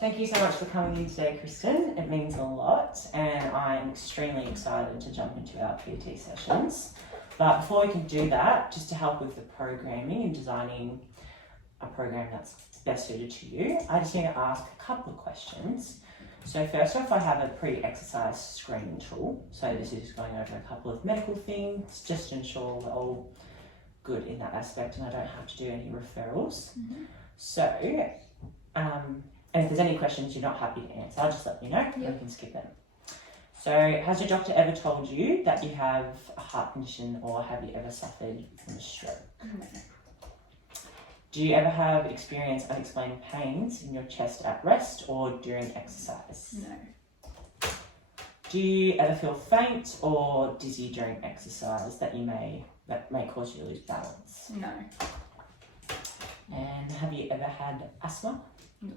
Thank you so much for coming in today, Kristen. It means a lot, and I'm extremely excited to jump into our PT sessions. But before we can do that, just to help with the programming and designing a program that's best suited to you, I just need to ask a couple of questions. So first off, I have a pre-exercise screening tool. So this is going over a couple of medical things, just to ensure we're all good in that aspect and I don't have to do any referrals. So, and if there's any questions you're not happy to answer, I'll just let you know, and we can skip them. So, has your doctor ever told you that you have a heart condition, or have you ever suffered from a stroke? No. Do you ever have experienced unexplained pains in your chest at rest or during exercise? No. Do you ever feel faint or dizzy during exercise that may cause you to lose balance? No. And have you ever had asthma? No.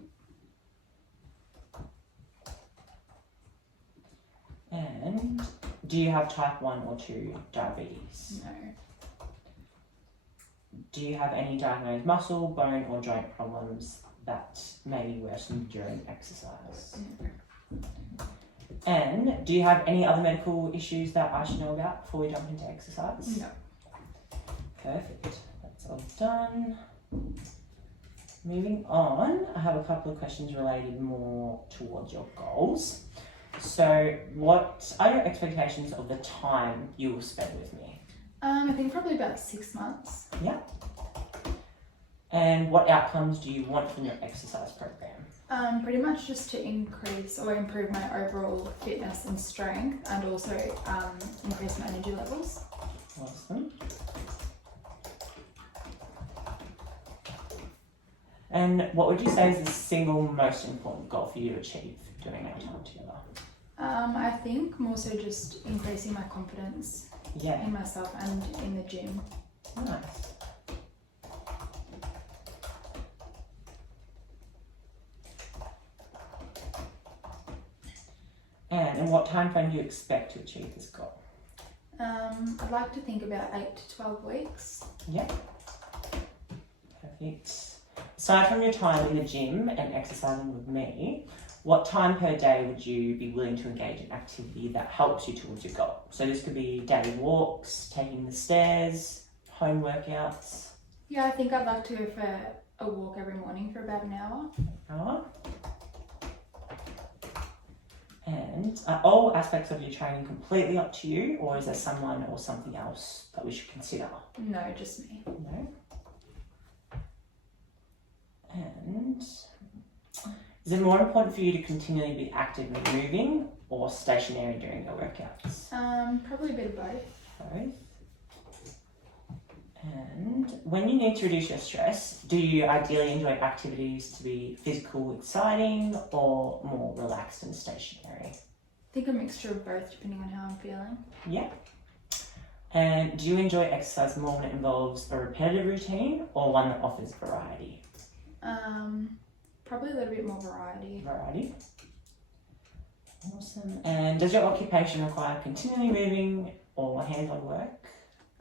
And do you have type 1 or 2 diabetes? No. Do you have any diagnosed muscle, bone or joint problems that may be worsened during exercise? No. And do you have any other medical issues that I should know about before we jump into exercise? No. Perfect. That's all done. Moving on, I have a couple of questions related more towards your goals. So what are your expectations of the time you will spend with me? I think probably about 6 months. Yeah. And what outcomes do you want from your exercise program? Pretty much just to increase or improve my overall fitness and strength, and also increase my energy levels. Awesome. And what would you say is the single most important goal for you to achieve during our time together? I think more so just increasing my confidence in myself and in the gym. Nice. And in what time frame do you expect to achieve this goal? I'd like to think about 8 to 12 weeks. Yeah. Perfect. Aside from your time in the gym and exercising with me, what time per day would you be willing to engage in activity that helps you towards your goal? So this could be daily walks, taking the stairs, home workouts. Yeah, I think I'd like to go for a walk every morning for about an hour. And are all aspects of your training completely up to you, or is there someone or something else that we should consider? No, just me. No. And is it more important for you to continually be active and moving, or stationary during your workouts? Probably a bit of both. Both. And when you need to reduce your stress, do you ideally enjoy activities to be physical, exciting, or more relaxed and stationary? I think a mixture of both, depending on how I'm feeling. Yeah. And do you enjoy exercise more when it involves a repetitive routine or one that offers variety? Probably a little bit more variety. Variety. Awesome. And does your occupation require continually moving or hands-on work?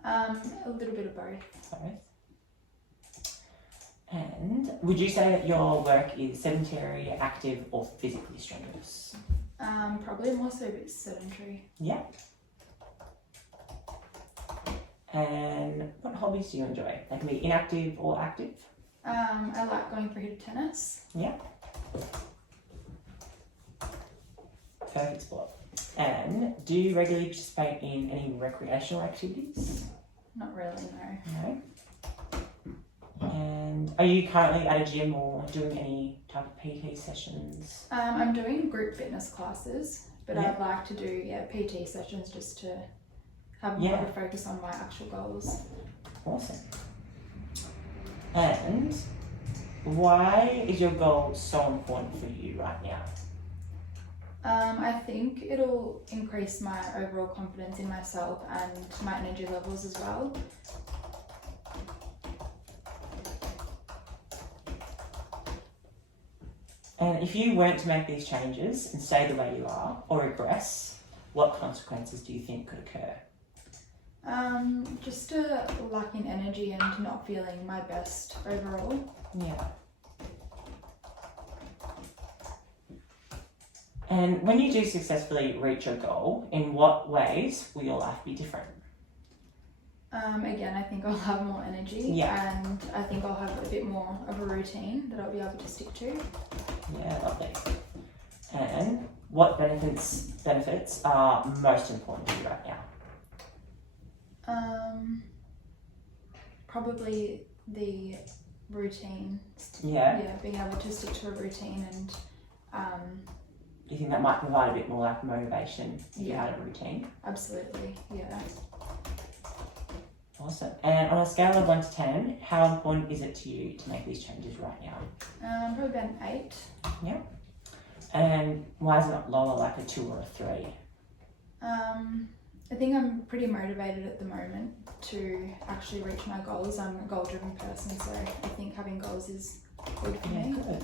A little bit of both. Both. And would you say that your work is sedentary, active, or physically strenuous? Probably more so a bit sedentary. Yeah. And what hobbies do you enjoy? They can be inactive or active. I like going for hit tennis. Yeah. Perfect sport. And do you regularly participate in any recreational activities? Not really, no. No. And are you currently at a gym or doing any type of PT sessions? I'm doing group fitness classes, but I'd like to do PT sessions just to have more of a focus on my actual goals. Awesome. And why is your goal so important for you right now? I think it'll increase my overall confidence in myself and my energy levels as well. And if you weren't to make these changes and stay the way you are or regress, what consequences do you think could occur? Just a lack in energy and not feeling my best overall. Yeah. And when you do successfully reach your goal, in what ways will your life be different? Again, I think I'll have more energy, and I think I'll have a bit more of a routine that I'll be able to stick to. Yeah, lovely. And what benefits are most important to you right now? Probably the routine. Yeah. Yeah, being able to stick to a routine and. Do you think that might provide a bit more like motivation if you had a routine? Absolutely, yeah. Awesome. And on a scale of 1 to 10, how important is it to you to make these changes right now? Probably about an 8. Yeah. And why is it not lower, like a 2 or a 3? I think I'm pretty motivated at the moment to actually reach my goals. I'm a goal-driven person, so I think having goals is good for me. Good.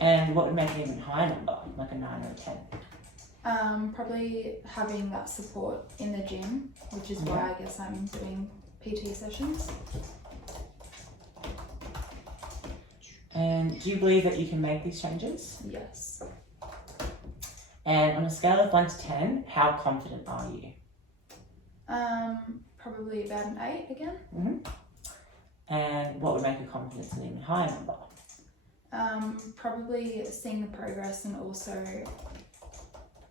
And what would make an even higher number, like a 9 or a 10? Probably having that support in the gym, which is why I guess I'm doing PT sessions. And do you believe that you can make these changes? Yes. And on a scale of 1 to 10, how confident are you? Probably about an 8 again. Mm-hmm. And what would make your confidence an even higher number? Probably seeing the progress and also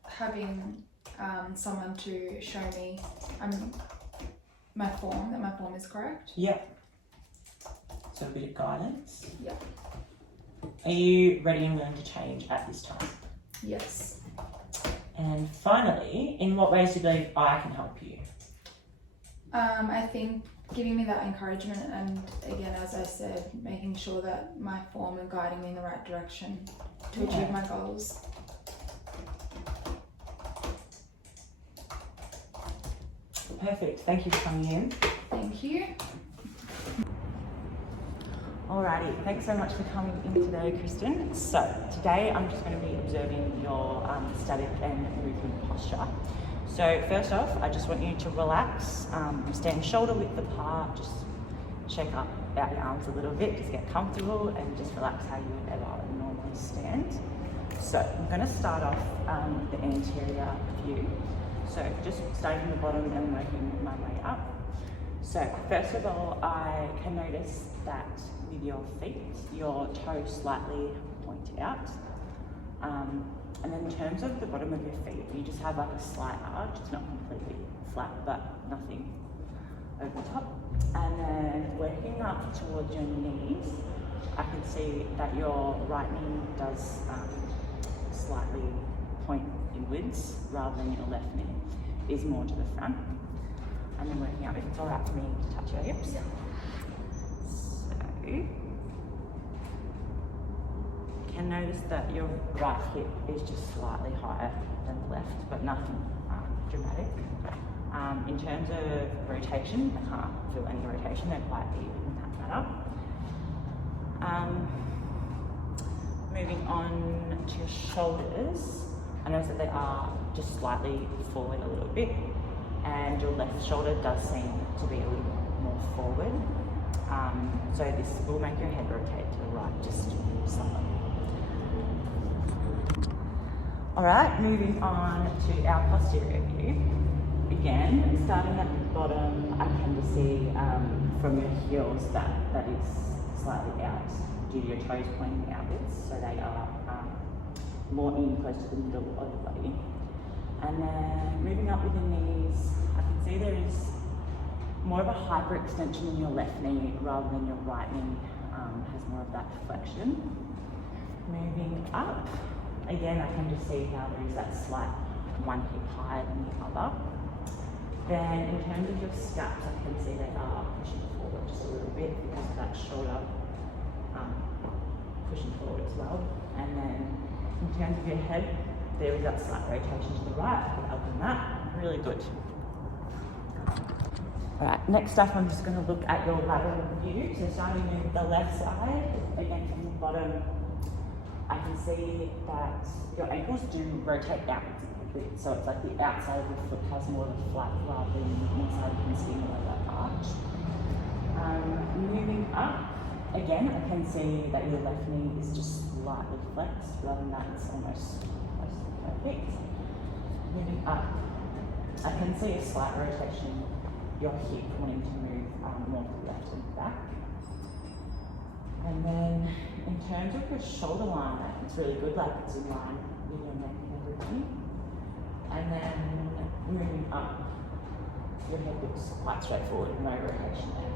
having someone to show me my form is correct. Yep. So a bit of guidance. Yep. Are you ready and willing to change at this time? Yes. And finally, in what ways do you believe I can help you? I think giving me that encouragement and again, as I said, making sure that my form and guiding me in the right direction to achieve my goals. Perfect. Thank you for coming in. Thank you. Alrighty, thanks so much for coming in today, Kristen. So today I'm just going to be observing your static and movement posture. So first off, I just want you to relax, stand shoulder width apart, just shake up out your arms a little bit, just get comfortable and just relax how you would ever normally stand. So I'm going to start off with the anterior view. So just starting from the bottom and working my way up. So first of all, I can notice that with your feet, your toes slightly point out. And then in terms of the bottom of your feet, you just have like a slight arch. It's not completely flat, but nothing over the top. And then working up towards your knees, I can see that your right knee does slightly point inwards rather than your left knee is more to the front. And then working up, if it's all right for me to touch your hips. Yeah. So, you can notice that your right hip is just slightly higher than the left, but nothing dramatic. In terms of rotation, I can't feel any rotation, they're quite even in that matter. Moving on to your shoulders, I notice that they are just slightly forward a little bit, and your left shoulder does seem to be a little bit more forward. So this will make your head rotate to the right just slightly. All right, moving on to our posterior view. Again, starting at the bottom, I tend to see from your heels that is slightly out due to your toes pointing outwards, so they are more in close to the middle of your body. And then moving up with the knees, I can see there is more of a hyperextension in your left knee rather than your right knee has more of that flexion. Moving up, again I can just see how there is that slight one hip higher than the other. Then in terms of your scaps, I can see they are pushing forward just a little bit because of that shoulder pushing forward as well. And then in terms of your head, there is that slight rotation to the right, but other than that, really good. Alright, next up I'm just going to look at your lateral view. So starting with the left side, again from the bottom, I can see that your ankles do rotate outwards a bit. So it's like the outside of the foot has more of a flat rather than the inside you can see more of that arch. Moving up, Again, I can see that your left knee is just slightly flexed, rather than that it's almost close to perfect. Moving up, I can see a slight rotation, your hip wanting to move more to the left and back. And then in terms of your shoulder line, it's really good, like it's in line with your neck and everything. And then moving up, your head looks quite straightforward, no rotation there.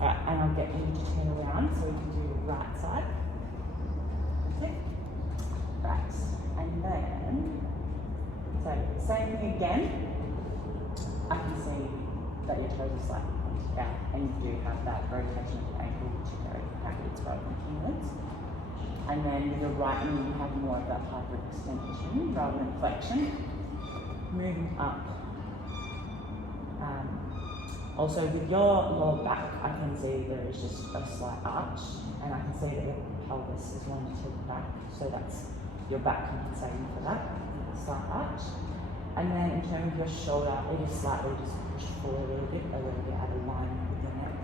Alright, and I'll get you to turn around so we can do right side. That's it. Right, and then, so same thing again. I can see that your toes are slightly pointed out and you do have that rotation of the ankle to go backwards rather than inwards. And then with your right knee, you have more of that hyperextension rather than flexion. Moving up. Also with your lower back, I can see there is just a slight arch, and I can see that your pelvis is wanting to tilt back, so that's your back compensating for that, slight arch. And then in terms of your shoulder, it is slightly just pushed forward a little bit out of line with your neck.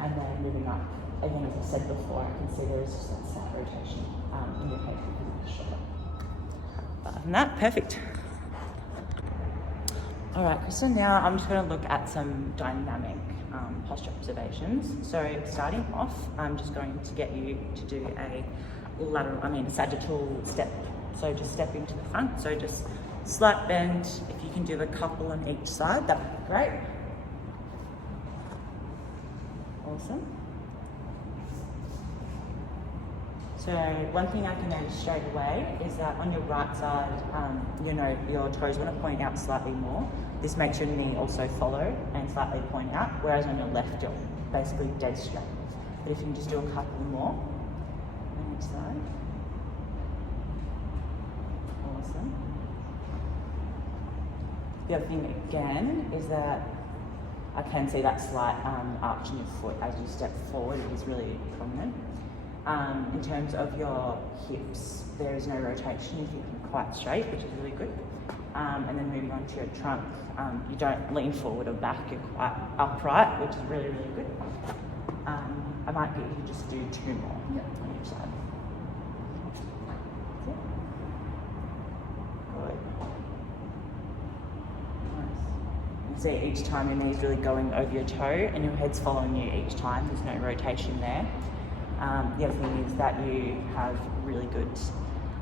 And then moving up, again, as I said before, I can see there is just that slight rotation in your head because of the shoulder. Other than that, perfect. All right, Kristen, now I'm just going to look at some dynamic posture observations. So starting off, I'm just going to get you to do a sagittal step. So just stepping to the front, so just slight bend. If you can do a couple on each side, that would be great. Awesome. So one thing I can notice straight away is that on your right side, your toes want to point out slightly more. This makes your knee also follow and slightly point out, whereas on your left, you're basically dead straight. But if you can just do a couple more on each side. Awesome. The other thing again is that I can see that slight arch in your foot as you step forward. It is really prominent. In terms of your hips, there is no rotation. You keep them quite straight, which is really good. And then moving on to your trunk, you don't lean forward or back, you're quite upright, which is really, really good. I might get you to just do 2 more on each side. That's it. Good. Nice. You can see each time your knee's really going over your toe and your head's following you each time. There's no rotation there. The other thing is that you have really good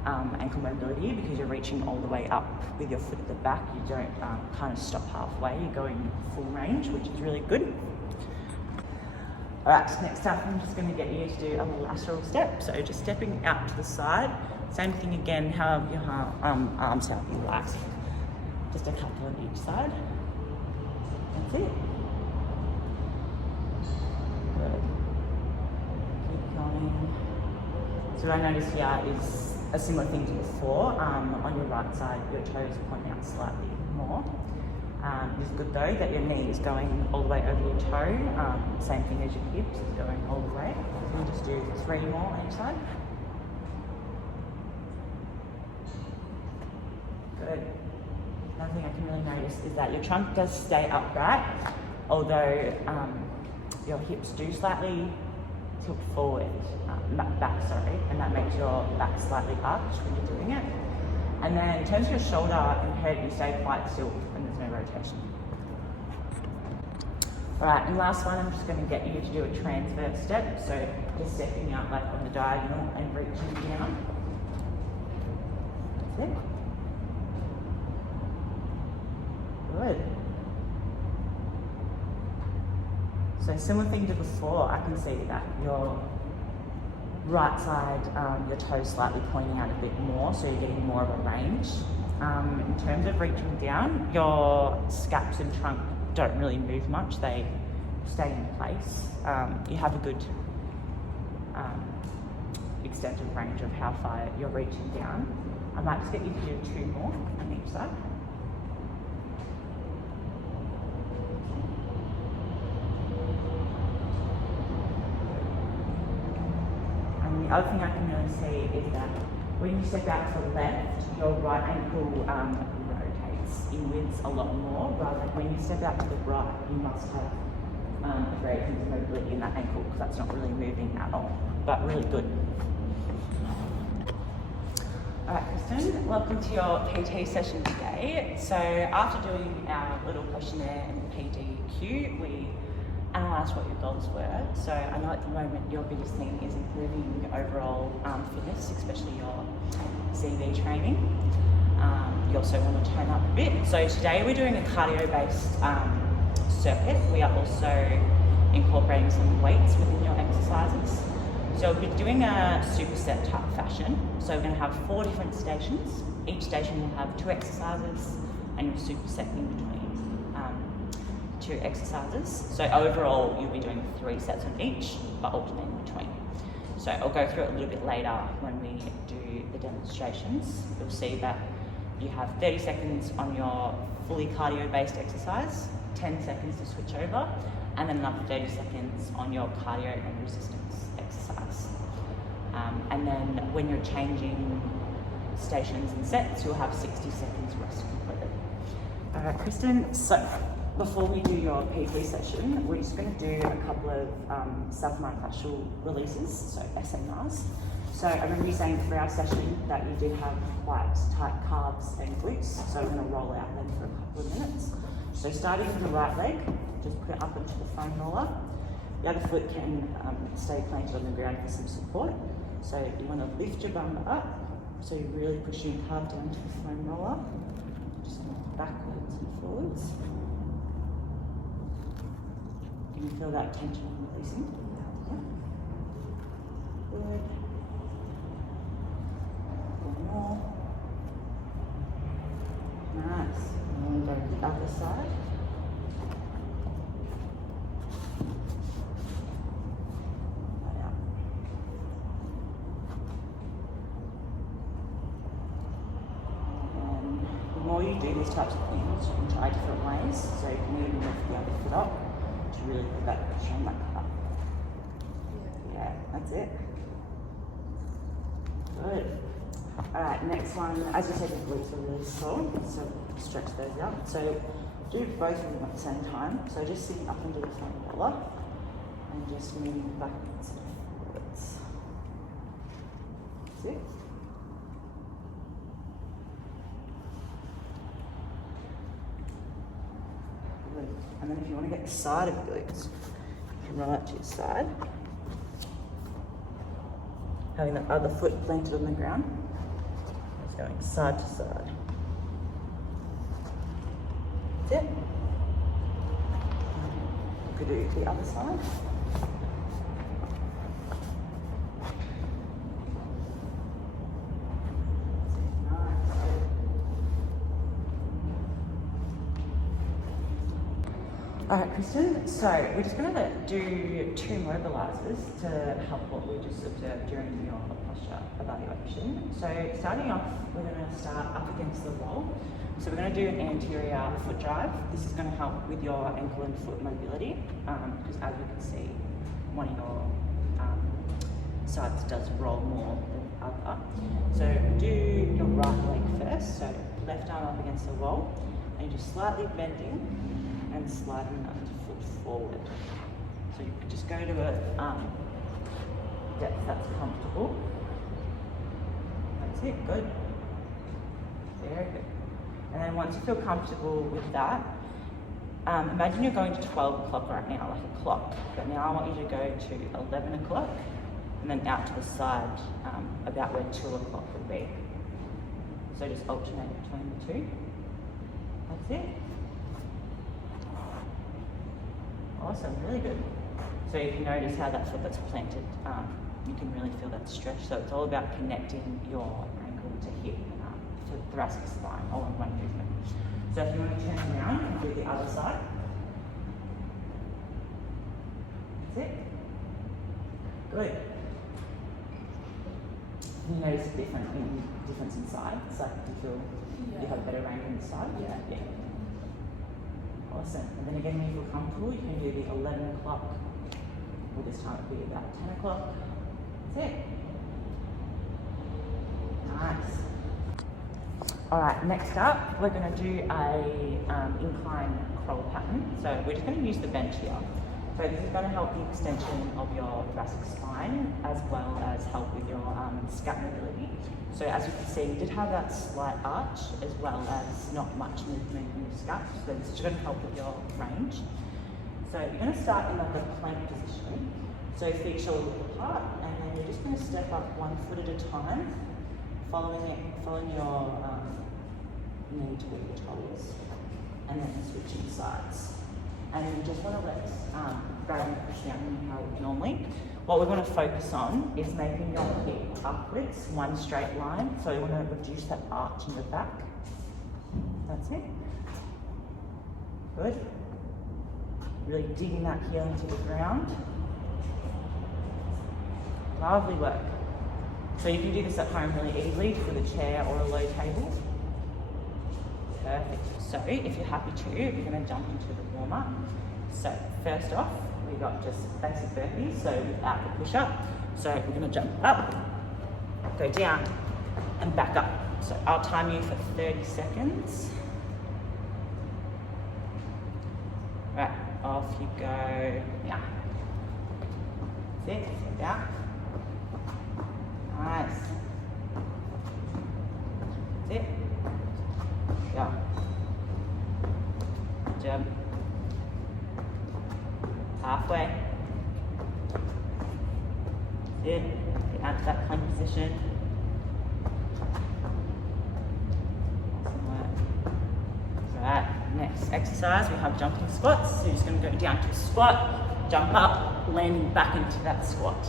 ankle mobility because you're reaching all the way up with your foot at the back. You don't kind of stop halfway, you're going full range, which is really good. All right, so next up I'm just going to get you to do a lateral step. So just stepping out to the side. Same thing again, how your arms out you like. Just a couple on each side. That's it. Good. So what I noticed here is a similar thing to before. On your right side, your toes point out slightly more. It's good though that your knee is going all the way over your toe. Same thing as your hips is going all the way. So we'll just do 3 more on each side. Good. Another thing I can really notice is that your trunk does stay upright, although your hips do slightly tilt forward, and that makes your back slightly arched when you're doing it. And then in terms of your shoulder and head, you stay quite still when there's no rotation. All right, and last one, I'm just going to get you to do a transverse step. So just stepping out like on the diagonal and reaching down. That's it. Good. So similar thing to before, I can see that your right side, your toes slightly pointing out a bit more, so you're getting more of a range. In terms of reaching down, your scaps and trunk don't really move much, they stay in place. You have a good extent of range of how far you're reaching down. I might just get you to do 2 more on each side. The other thing I can really see is that when you step out to the left, your right ankle rotates inwards a lot more, rather than when you step out to the right, you must have a great mobility in that ankle because that's not really moving at all, but really good. All right, Kristen, welcome to your PT session today. So after doing our little questionnaire and PDQ, we analysed what your goals were. So I know at the moment your biggest thing is improving overall fitness, especially your CV training. You also want to tone up a bit. So today we're doing a cardio-based circuit. We are also incorporating some weights within your exercises. So we'll be doing a superset type fashion. So we're going to have 4 different stations. Each station will have 2 exercises and you'll superset in between 2 exercises. So overall you'll be doing 3 sets on each, but alternating between. So I'll go through it a little bit later when we do the demonstrations. You'll see that you have 30 seconds on your fully cardio-based exercise, 10 seconds to switch over, and then another 30 seconds on your cardio and resistance exercise. And then when you're changing stations and sets, you'll have 60 seconds rest completed. All right, Kristen, so before we do your PT session, we're just going to do a couple of self-myofascial releases, so SMRs. So I remember you saying for our session that you did have quite tight calves and glutes, so we're going to roll out them for a couple of minutes. So starting from the right leg, just put it up into the foam roller. The other foot can stay planted on the ground for some support. So you want to lift your bum up, so you're really pushing your calf down to the foam roller, just backwards and forwards. Can you feel that tension releasing? Yeah. Good. One more. Nice. And then go to the other side. The more you do these types of things, you can try different ways. So you can even lift the other foot up to really put that pressure on that calf. Yeah, that's it. Good. Alright, next one. As you said, the glutes are really sore, so stretch those out. So do both of them at the same time. So just sitting up into the front roller and just moving backwards and forwards. That's it. And then if you want to get the side of the glutes, you can roll out to your side. Having the other foot planted on the ground. Just going side to side. That's it. You could do the other side. All right, Kristen, so we're just going to do 2 mobilizers to help what we just observed during your posture evaluation. So starting off, we're going to start up against the wall. So we're going to do an anterior foot drive. This is going to help with your ankle and foot mobility because as you can see, one of your sides does roll more than the other. So do your right leg first, so left arm up against the wall, and you're just slightly bending and sliding that foot forward. So you could just go to a depth that's comfortable. That's it, good. Very good. And then once you feel comfortable with that, imagine you're going to 12 o'clock right now, like a clock. But now I want you to go to 11 o'clock and then out to the side about where 2 o'clock would be. So just alternate between the 2. That's it. Awesome, really good. So if you notice how that foot that's planted, you can really feel that stretch. So it's all about connecting your ankle to hip, to thoracic spine, all in one movement. So if you want to turn around and do the other side. That's it. Good. You notice the difference in side? It's like you feel you have a better range on the side? Yeah. Awesome. And then again, when you feel comfortable, you can do the 11 o'clock, or this time it'll be about 10 o'clock. That's it. Nice. All right, next up, we're going to do a incline crawl pattern. So we're just going to use the bench here. So this is going to help the extension of your thoracic spine as well as help with your scap mobility. So as you can see, we did have that slight arch as well as not much movement in your scap. So this is going to help with your range. So you're going to start in like a plank position. So feet shoulder width apart, and then you're just going to step up 1 foot at a time, following your knee to where your toe is, and then switching sides. And you just want to let gravity push down on you how it would normally. What we want to focus on is making your hip upwards, one straight line. So you want to reduce that arch in the back. That's it. Good. Really digging that heel into the ground. Lovely work. So you can do this at home really easily with a chair or a low table. Perfect. So if you're happy to, we're going to jump into the warm-up. So first off, we got just basic burpees, so without the push-up. So we're going to jump up, go down, and back up. So I'll time you for 30 seconds. Right, off you go. Yeah. That's it. Sit down. Nice. That's it. Go. Jump. Halfway. That's it. Get out to that plank position. Awesome work. Right, next exercise we have jumping squats. So you're just going to go down to a squat, jump up, landing back into that squat.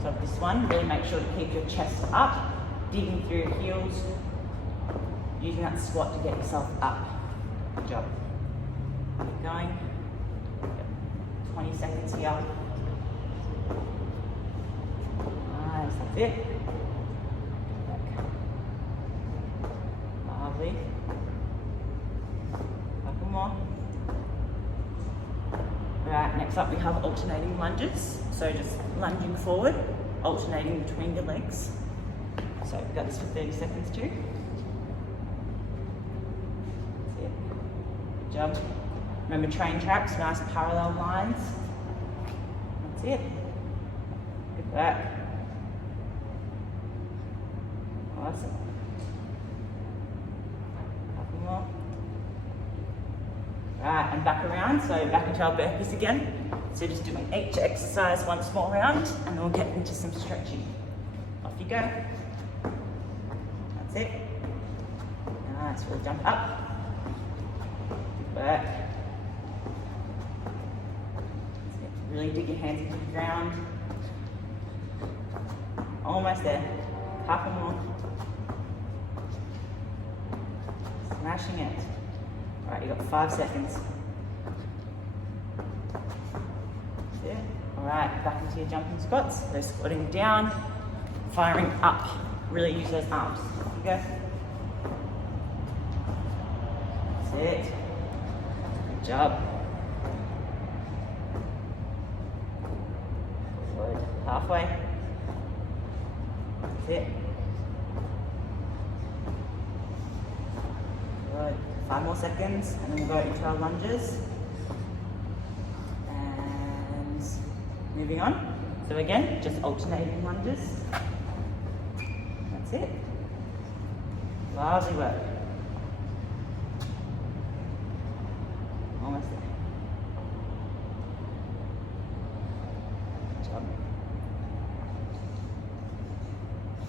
So this one, really make sure to keep your chest up, digging through your heels, using that squat to get yourself up. Good job. Keep going. 20 seconds here. Nice, that's it. Lovely. Couple more. Right, next up we have alternating lunges. So just lunging forward, alternating between your legs. So we've got this for 30 seconds too. That's it. Good job. Remember train tracks, nice parallel lines. That's it. Good work. Awesome. Couple more. Right, and back around, so back into our burpees again. So just doing each exercise once more round, and then we'll get into some stretching. Off you go. That's it. Nice, we'll jump up. Good work. Really dig your hands into the ground. Almost there. Couple more. Smashing it. All right, you've got 5 seconds. That's it. All right, back into your jumping squats. So squatting down, firing up. Really use those arms. Off you go. That's it. Good job. Forward, halfway. That's it. Good. 5 more seconds, and then we'll go into our lunges. And moving on. So again, just alternating lunges. That's it. Lovely work. Almost there. Good job.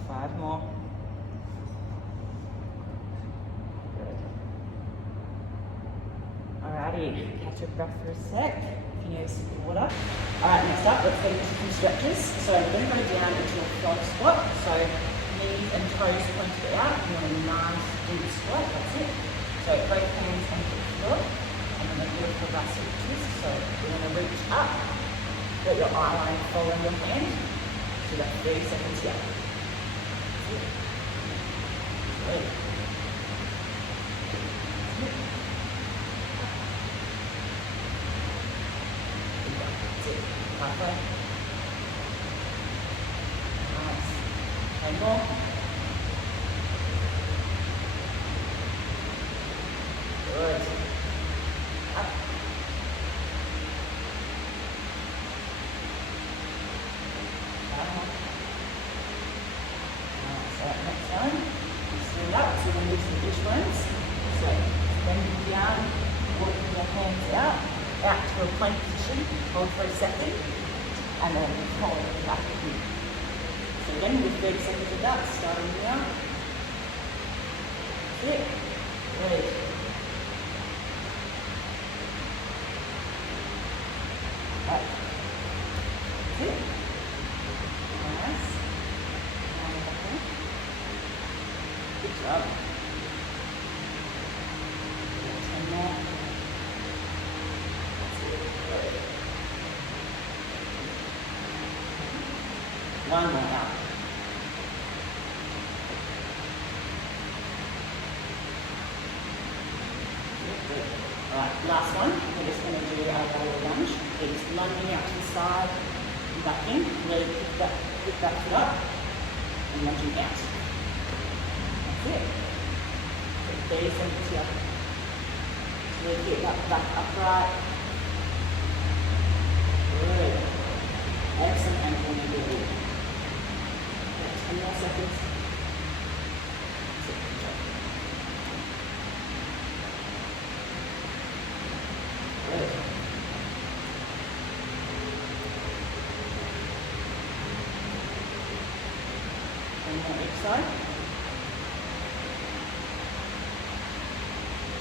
5 more. Good. Alrighty, catch your breath for a sec. If you need a sip of water. Alright, next up, let's go into some stretches. So we're going to go down into a frog squat. So knees and toes pointed out. You want a nice deep squat. That's it. So both hands onto the floor. And then a beautiful thoracic twist. So you're going to reach up. Let your eye line follow your hand. So you've got 30 seconds here. That's it. Good. Halfway. Nice. 10 more. Good. Up. do some inchworms. So bending down, walking your hands out to a plank position, hold for a second, and then hold it back in. So again, with 30 seconds of that, starting now. That's it. Good. Right. That's it. Nice. Good job. 10 more. That's it. Good. One more out. Good. Alright, last one. We're just going to do our double lunge. It's lunging out to the side, back in, really pick that foot up, and lunging out. That's it. 30 seconds here. Really get that back upright. Good. Excellent ankle mobility. 10 more seconds. That's it. Good job. Good. On each side.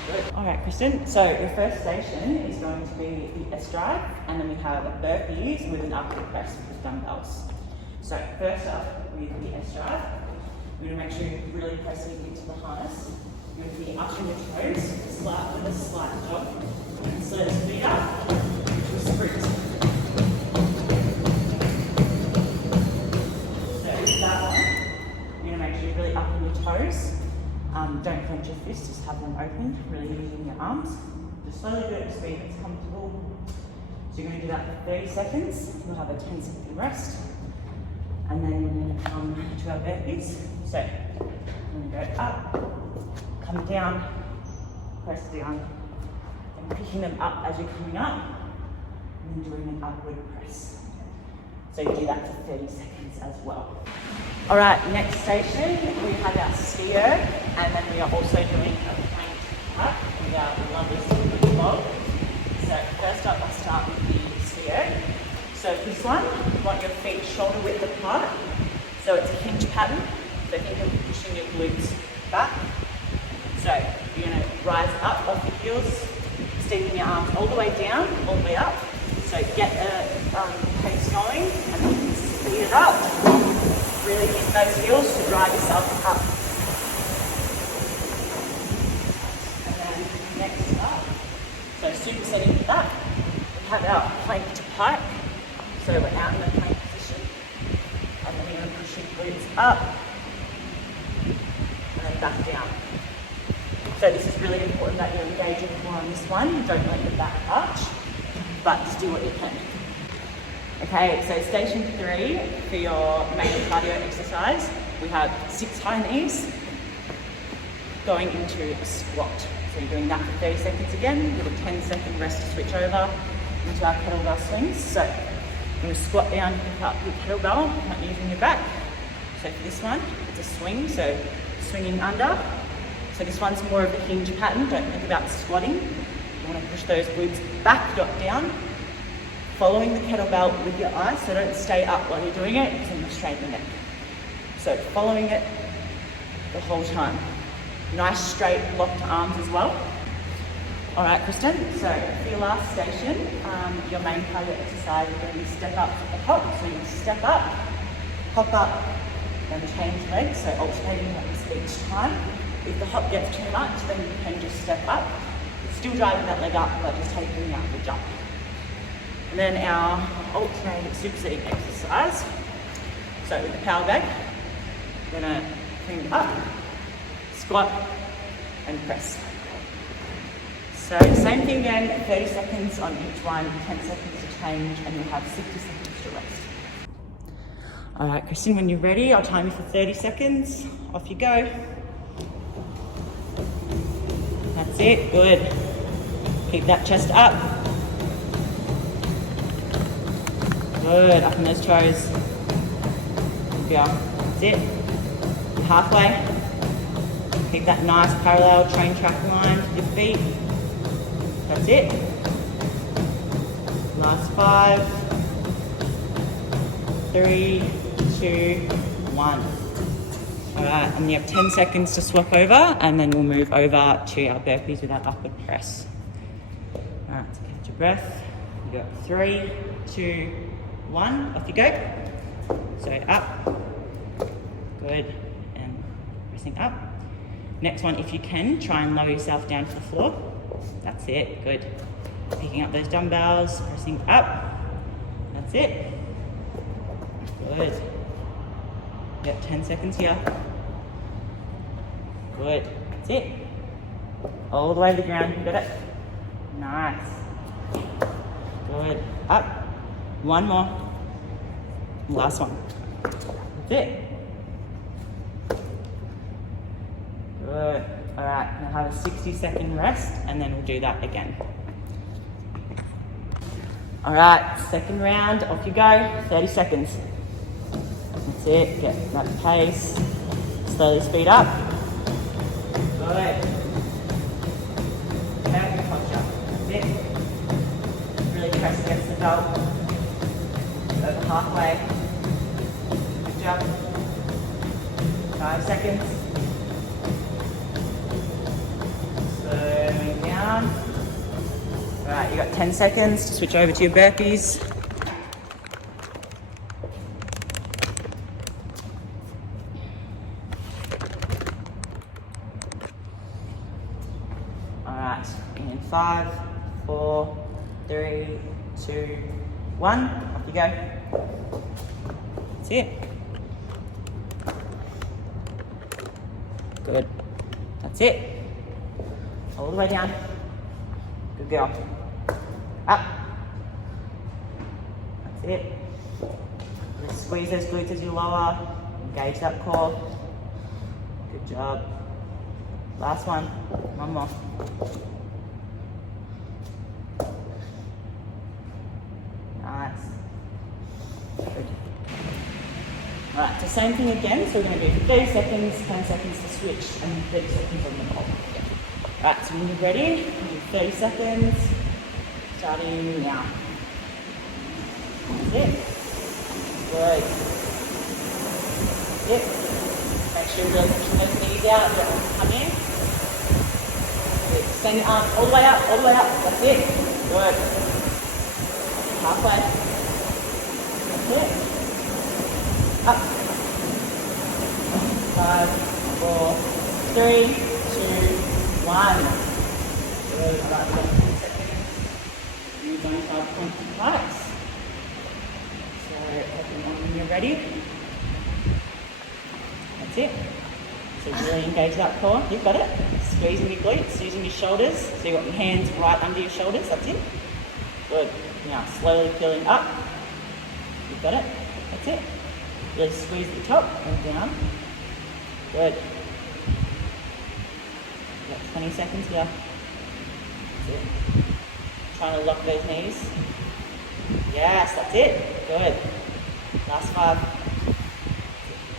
Good. Alright, Kristen, so your first station is going to be the S drive, and then we have burpees with an upward press with dumbbells. So first up with the S drive, you're going to make sure you're really pressing into the harness. You're going to be up on your toes, with a slight jog, and so the feet up, to a sprint. So with that one, you're going to make sure you're really up on your toes. Don't clench your fists, just have them open, really using your arms. Just slowly do it at a speed that's comfortable. So you're going to do that for 30 seconds. We'll have a 10-second rest. And then we're going to come to our burpees. So I'm going to go up, come down, press down, and picking them up as you're coming up, and then doing an upward press. So you do that for 30 seconds as well. All right, next station, we have our ski erg, and then we are also doing a plank up with our lovely single log. So first up, I'll start with the ski erg. So this one, you want your feet shoulder width apart. So it's a hinge pattern. So think of pushing your glutes back. So you're going to rise up off your heels, stepping your arms all the way down, all the way up. So get the pace going, and then speed it up. Really use those heels to drive yourself up. And then next up, so supersetting with that, we have our plank to pike. So we're out in the plank position, and then you're going to push your glutes up, and then back down. So this is really important that you're engaging more on this one. Don't let the back arch, but just do what you can. Okay, so station 3 for your main cardio exercise, we have 6 high knees going into a squat. So you're doing that for 30 seconds again, with a 10-second rest to switch over into our kettlebell swings. So you're going to squat down, pick up your kettlebell, not using your back. So for this one, it's a swing, so swinging under. So this one's more of a hinge pattern, don't think about squatting. You want to push those glutes back, not down. Following the kettlebell with your eyes, so don't stay up while you're doing it, because then you'll strain the neck. So following it the whole time. Nice straight locked arms as well. All right, Kristen, so for your last station, your main cardio exercise is going to be step up to the hop. So you step up, hop up, and change legs, so alternating legs each time. If the hop gets too much, then you can just step up. Still driving that leg up, but just taking out the jump. And then our alternating supersetting exercise. So with the power bag, we're going to bring up, squat, and press. So same thing again, 30 seconds on each one, 10 seconds to change, and you'll have 60 seconds to rest. All right, Kristen, when you're ready, I'll time you for 30 seconds. Off you go. That's it, good. Keep that chest up. Good, up on those toes. Good. That's it. Halfway. Keep that nice parallel train track line with your feet. That's it. Last 5, 3, 2, 1. Alright, and you have 10 seconds to swap over, and then we'll move over to our burpees with our upward press. Alright, so catch your breath. You got 3, 2, 1. Off you go. So up. Good. And pressing up. Next one, if you can, try and lower yourself down to the floor. That's it. Good. Picking up those dumbbells, pressing up. That's it. Good. You got 10 seconds here. Good. That's it. All the way to the ground. You got it. Nice. Good. Up. One more. Last one. That's it. Good. Alright, now have a 60-second rest, and then we'll do that again. Alright, second round, off you go, 30 seconds. That's it, get that pace. Slowly speed up. Good. Back your posture. That's it. Really press against the belt. Over halfway. Good job. 5 seconds. Slowing down. Alright, you got 10 seconds to switch over to your burpees. Alright, in 5, 4, 3, 2, 1. Off you go. That's it. Good. That's it. All the way down. Good girl. Up. That's it. Just squeeze those glutes as you lower. Engage that core. Good job. Last one. One more. Nice. Good. Alright, so same thing again. So we're going to do 30 seconds, 10 seconds to switch, and 30 seconds on the pole. Right, so when you're ready, we'll do 30 seconds, starting now. That's it. Good. That's it. Make sure you're really pushing those knees out, don't want to come in. Good. Extend your arms all the way up, all the way up. That's it. Good. Halfway. That's it. Up. 5, 4, 3, 2, 1. Good. All right, we've got 10 seconds. You've done 5 planks. So, open on when you're ready. That's it. So really engage that core. You've got it. Squeezing your glutes, using your shoulders. So you've got your hands right under your shoulders. That's it. Good. Now slowly peeling up. You've got it. That's it. Really squeeze the top and down. Good. You've got 20 seconds here. That's it. Trying to lock those knees. Yes, that's it. Good. Last 5.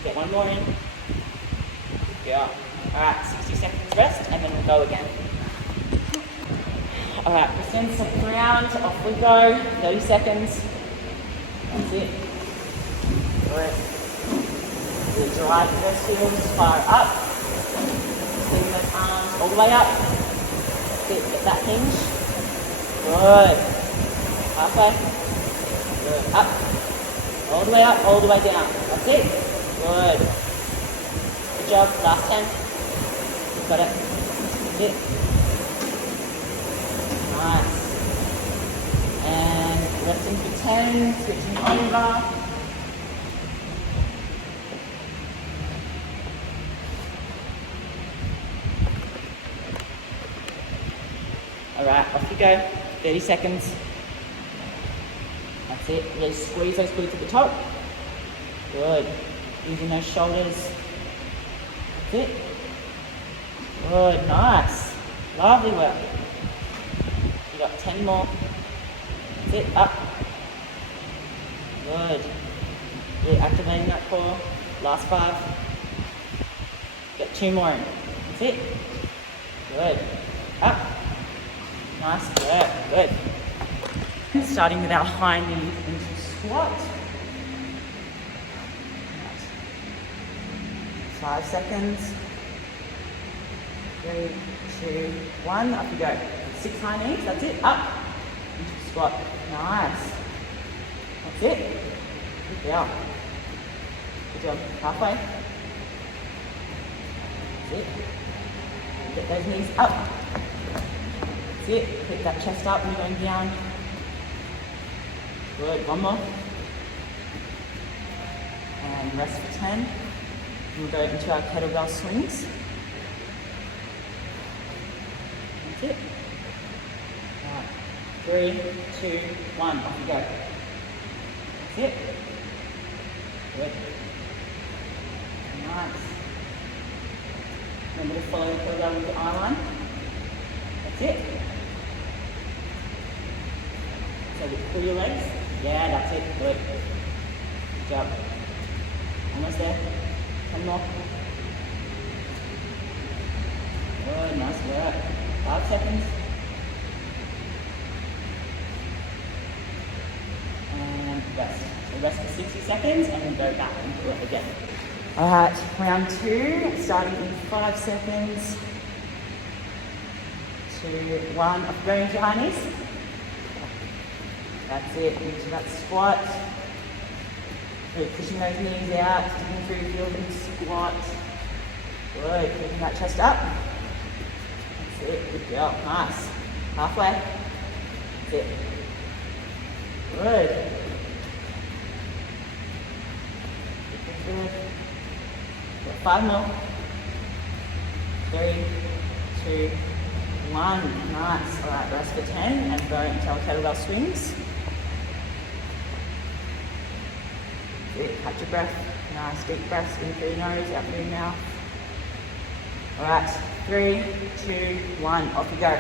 Get one more in. Good girl. Alright, 60 seconds rest and then we'll go again. Alright, present second round. Off we go. 30 seconds. That's it. Good. Really drive those heels, fire up. Swing those arms all the way up. That's it. Get that hinge. Good. Halfway. Good. Up. All the way up, all the way down. That's it. Good. Good job. Last 10. You've got it. That's it. Nice. And resting for 10. Switching over. Alright, off you go. 30 seconds. That's it. Really squeeze those glutes at the top. Good. Using those shoulders. That's it. Good. Nice. Lovely work. You got 10 more. That's it. Up. Good. Really activating that core. Last 5. Get 2 more in. That's it. Good. Up. Nice work. Good. Starting with our high knee into squat. 5 seconds. 3, 2, 1. Up you go. 6 high knees. That's it. Up. Into squat. Nice. That's it. Good job. Good job. Halfway. That's it. Get those knees up. That's it. Pick that chest up when you're going down. Good. One more. And rest for 10. And we'll go into our kettlebell swings. That's it. Right. 3, 2, 1. Off you go. That's it. Good. Nice. Remember to follow the kettlebell with the eye line. That's it. So pull your legs. Yeah, that's it. Good. Good job. Almost there. 10 more. Good. Nice work. 5 seconds. And rest. So rest for 60 seconds and then go back and do it again. Alright, round 2, starting in 5 seconds. 2, 1, up going into your high knees. That's it, into that squat. Good, pushing those knees out, sticking through your heel squat. Good, keeping that chest up. That's it, good job, nice. Halfway. That's it. Good. Good. 5 more. 3, 2, 1. Nice. Alright, rest for 10 and go into our kettlebell swings. Good. Catch your breath. Nice. Deep breaths in through your nose, out through your mouth. Alright, 3, 2, 1. Off you go.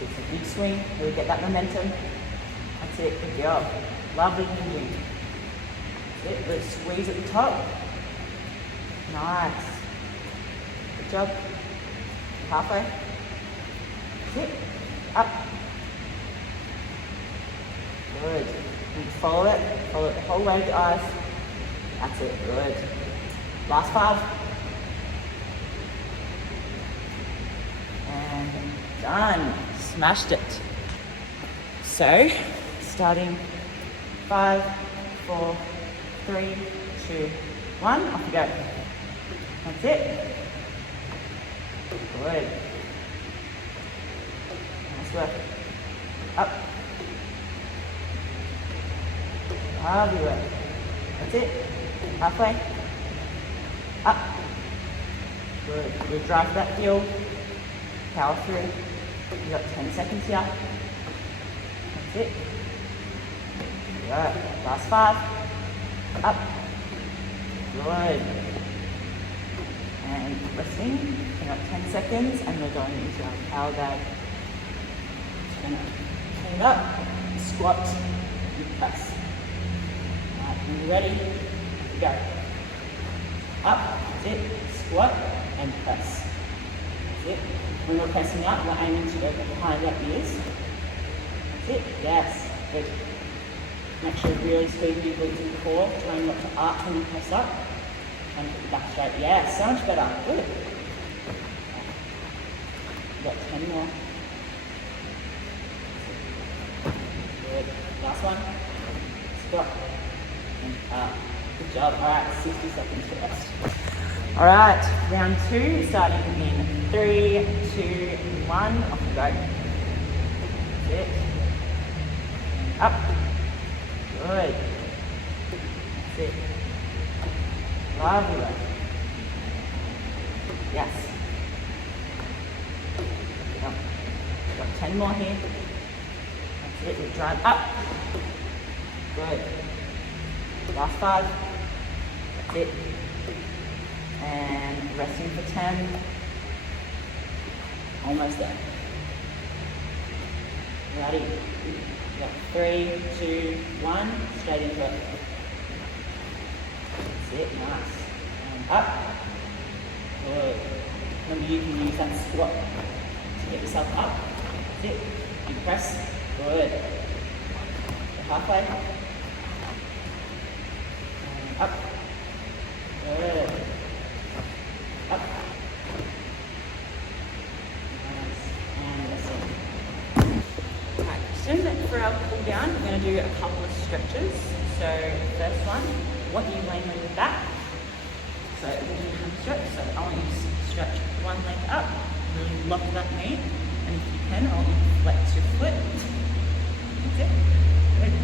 So it's a big swing. Really get that momentum. That's it. Good job. Lovely hinging. That's it. Good squeeze at the top. Nice. Good job. Halfway. That's it. Up. Good. And follow it. Follow it the whole way with your eyes. That's it. Good. Last 5. And done. Smashed it. So, starting 5, 4, 3, 2, 1. Off you go. That's it. Good. Nice work. Up. Lovely work. That's it. Halfway. Up. Good. Good drive for that heel. Power through. You've got 10 seconds here. That's it. Good. Last 5. Up. Good. And resting. We've got 10 seconds and we're going into our power bag. Just going to clean it up, squat, and press. Alright, when you're ready, go. Up, that's it, squat, and press. That's it. When we're pressing up, we're aiming to go behind our ears. That's it, yes, good. Make sure you're really squeezing your glutes and core, trying not to arch when you press up. And put the back straight. Yeah, so much better. Good. We've got 10 more. Good. Last one. Squat. And up. Good job. Alright, 60 seconds to rest. Alright, round 2, starting in 3, 2, 1. Off you go. That's it. Up. Good. That's it. Lovely work. Yes. Got 10 more here. That's it. We drive up. Good. Last 5. That's it. And resting for 10. Almost there. Ready? Got 3, 2, 1. Straight into it. That's it, nice. And up. Good. Remember, you can use that squat to get yourself up. That's it. You press. Good. Halfway. And up. Good. Up. Nice. And that's it. Alright, Kristen, for our cool down, we're going to do a couple of stretches. So, the first one, want you laying on your back. So, we're going to do a stretch. So, I want you to stretch one leg up, really lock that knee, and if you can, I want you to flex your foot. That's it. Good.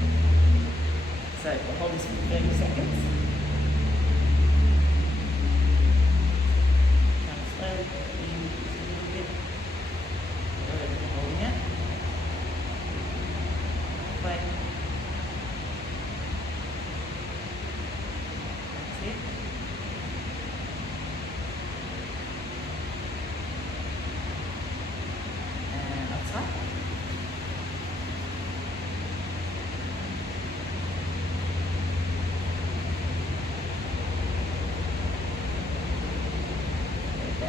So, we'll hold this for 30 seconds. Try to slow in a little bit. Good. Holding it. Halfway. That's it. And outside. There we go.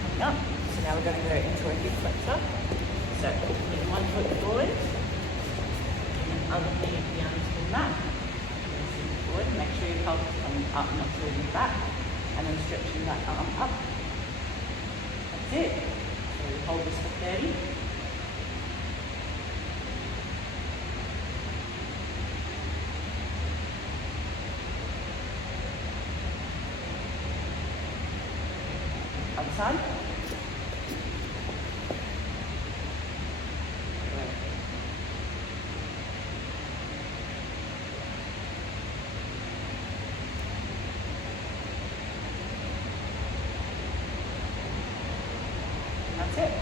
Coming up. So now we're going to go into a hip flexor. So with one foot forward, and other knee down to the mat. Sit forward, make sure your pelvis is coming up, not tilting back, and then stretching that arm up. That's it. So we hold this for 30. Other side. Good. And that's it.